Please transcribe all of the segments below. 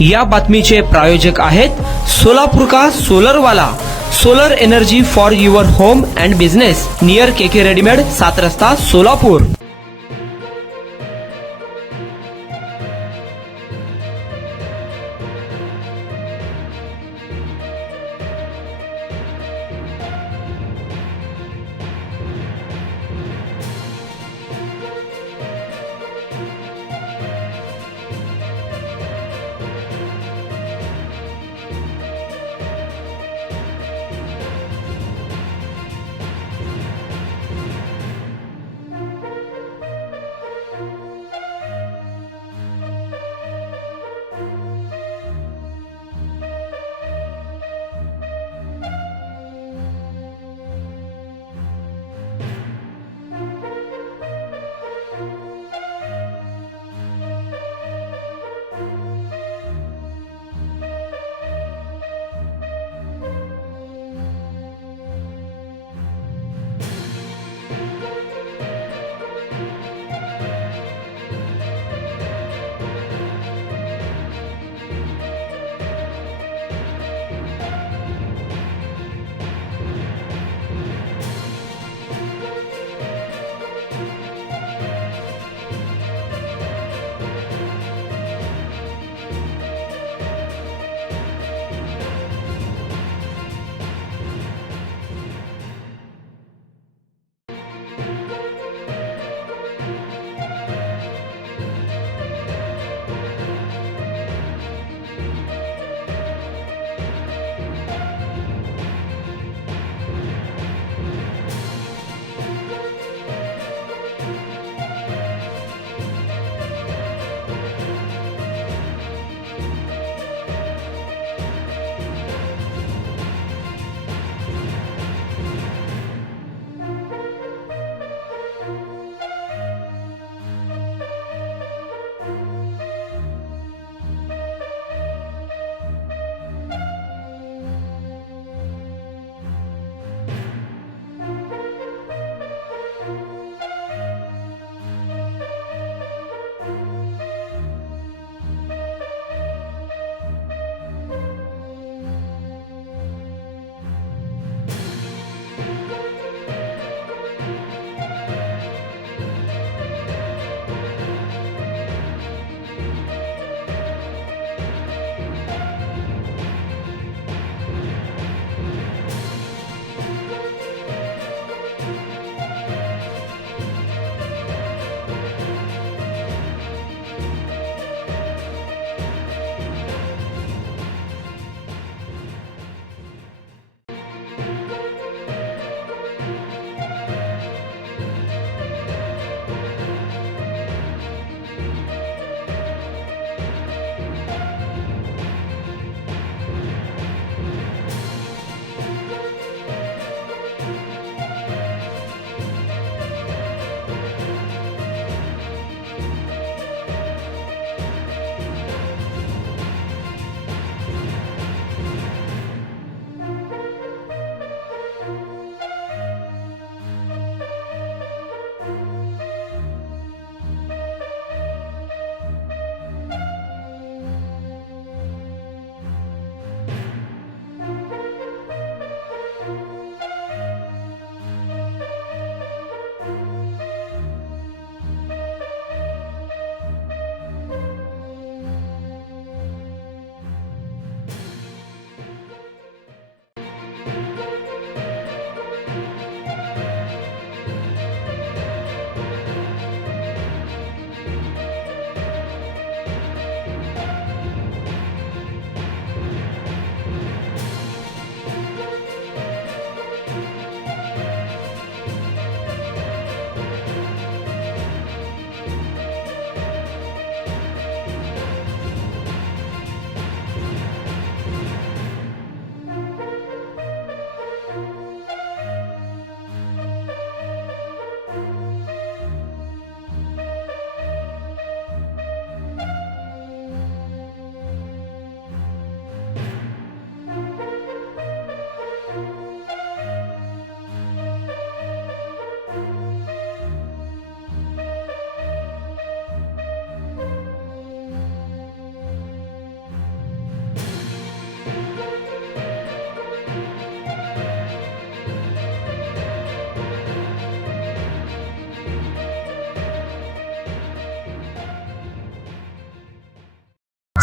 या बातमीचे प्रायोजक आहेत सोलापूर का सोलर वाला, solar energy for your home and business, near K K readymade, 7 रस्ता, सोलापूर।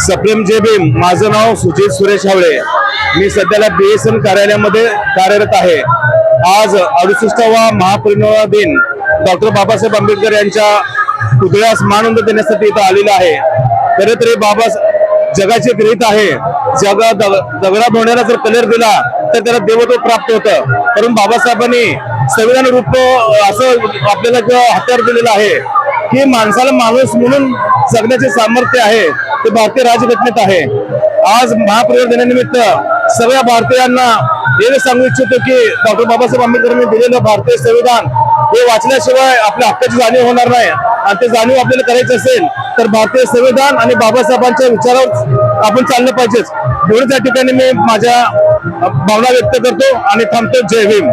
सप्रेम जय भीम. माझं नाव सुजित सुरेश हावळे. मी सध्याला BSN कार्यालयामध्ये कार्यरत आहे. आज 68वा महापरिनिर्वाण दिन डॉक्टर बाबासाहेब आंबेडकर यांच्या पुतळ्यास मानवंदना देण्यासाठी इथं आलेला आहे. खरं तरी बाबा जगाची एक रीत आहे, दगडात होण्याला जर कलर दिला तर त्याला देवत्व प्राप्त होतं. परंतु बाबासाहेबांनी संविधान रूप असं आपल्याला हत्यार दिलेलं आहे की माणसाला माणूस म्हणून जगण्याचे सामर्थ्य आहे ते भारतीय राज्यघटनेत आहे. आज महापरिनिर्वाण दिनानिमित्त सगळ्या भारतीयांना हे सांगू इच्छितो की डॉक्टर बाबासाहेब आंबेडकरांनी दिलेलं भारतीय संविधान हे वाचल्याशिवाय आपल्या हक्काची जाणीव होणार नाही. आणि ते जाणीव आपल्याला करायची असेल तर भारतीय संविधान आणि बाबासाहेबांच्या विचारावर आपण चाललं पाहिजेच. म्हणून त्या ठिकाणी मी माझ्या भावना व्यक्त करतो आणि थांबतो. जय भीम.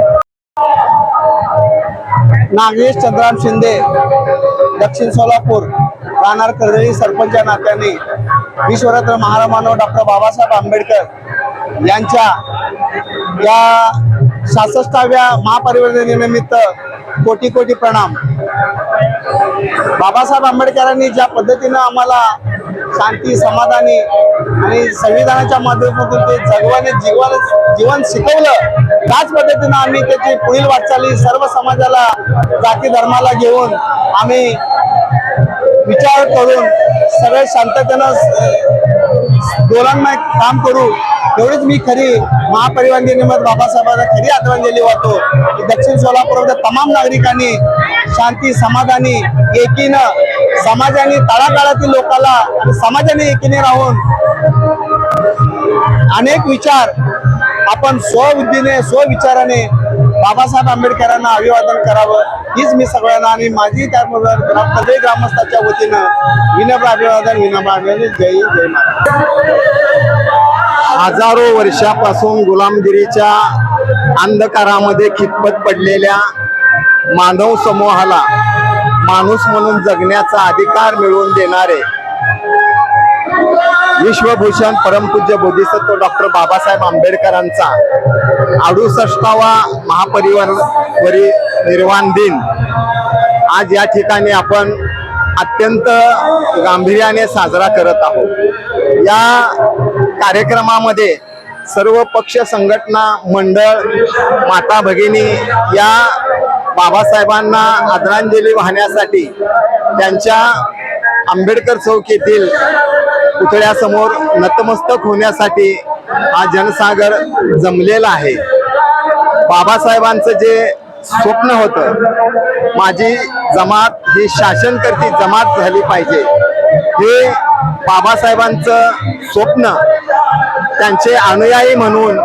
नागेश चंद्राम शिंदे, दक्षिण सोलापूर, राहणार कर्दळी सरपंच या नात्याने विश्वरत्न महामानव डॉक्टर बाबासाहेब आंबेडकर यांच्या या 66व्या महापरिनिर्वाण दिनानिमित्त कोटी कोटी प्रणाम. बाबासाहेब आंबेडकरांनी ज्या पद्धतीनं आम्हाला शांती, समाधानी आणि संविधानाच्या माध्यमातून ते जीवन शिकवलं, त्याच पद्धतीनं आम्ही त्याची पुढील वाटचाली सर्व समाजाला, जाती धर्माला घेऊन आम्ही विचार करून सगळे शांततेनं दोलांमय काम करू. एवढीच मी खरी महापरिनिर्वाण दिनानिमित्त बाबासाहेबांना खरी आदरांजली वाहतो की दक्षिण सोलापूरमध्ये तमाम नागरिकांनी शांती, समाधानी, एकीनं समाजाने, तळागाळातील लोकांना आणि समाजाने एकीने राहून अनेक विचार आपण स्वबुद्धीने, स्वविचाराने बाबासाहेब आंबेडकरांना अभिवादन करावं हीच मी सगळ्यांना आणि माझी त्याबरोबर सगळे ग्रामस्थांच्या वतीनं विनम्र अभिवादन. जय जय महाराज. हजारो वर्षापासून गुलामगिरीच्या अंधकारामध्ये खितपत पडलेल्या मानव समूहाला माणूस म्हणून जगण्याचा अधिकार मिळवून देणारे विश्वभूषण परमपूज्य बोधिसत्व डॉक्टर बाबासाहेब आंबेडकरांचा 68वा महापरिनिर्वाण दिन आज या ठिकाणी आपण अत्यंत गांभीर्याने साजरा करत आहोत. या कार्यक्रमामध्ये सर्व पक्ष, संघटना, मंडळ, माता भगिनी या बाबासाहेबांना आदरांजली वाहण्यासाठी त्यांच्या आंबेडकर चौक येथील पुतळ्यासमोर नतमस्तक होण्यासाठी हा जनसागर जमलेला आहे. बाबासाहेबांचं जे स्वप्न होतं, माझी जमात ही शासनकर्ती जमात झाली पाहिजे, हे बाबासाहेबांचं स्वप्न त्यांचे अनुयायी म्हणून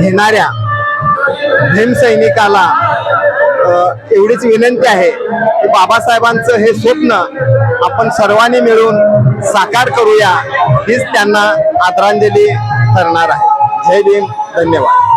घेणाऱ्या भीमसैनिकाला एवढीच विनंती आहे की बाबासाहेबांचं हे स्वप्न आपण सर्वांनी मिळून साकार करूया, हीच त्यांना आदरांजली ठरणार आहे. जय भीम. धन्यवाद.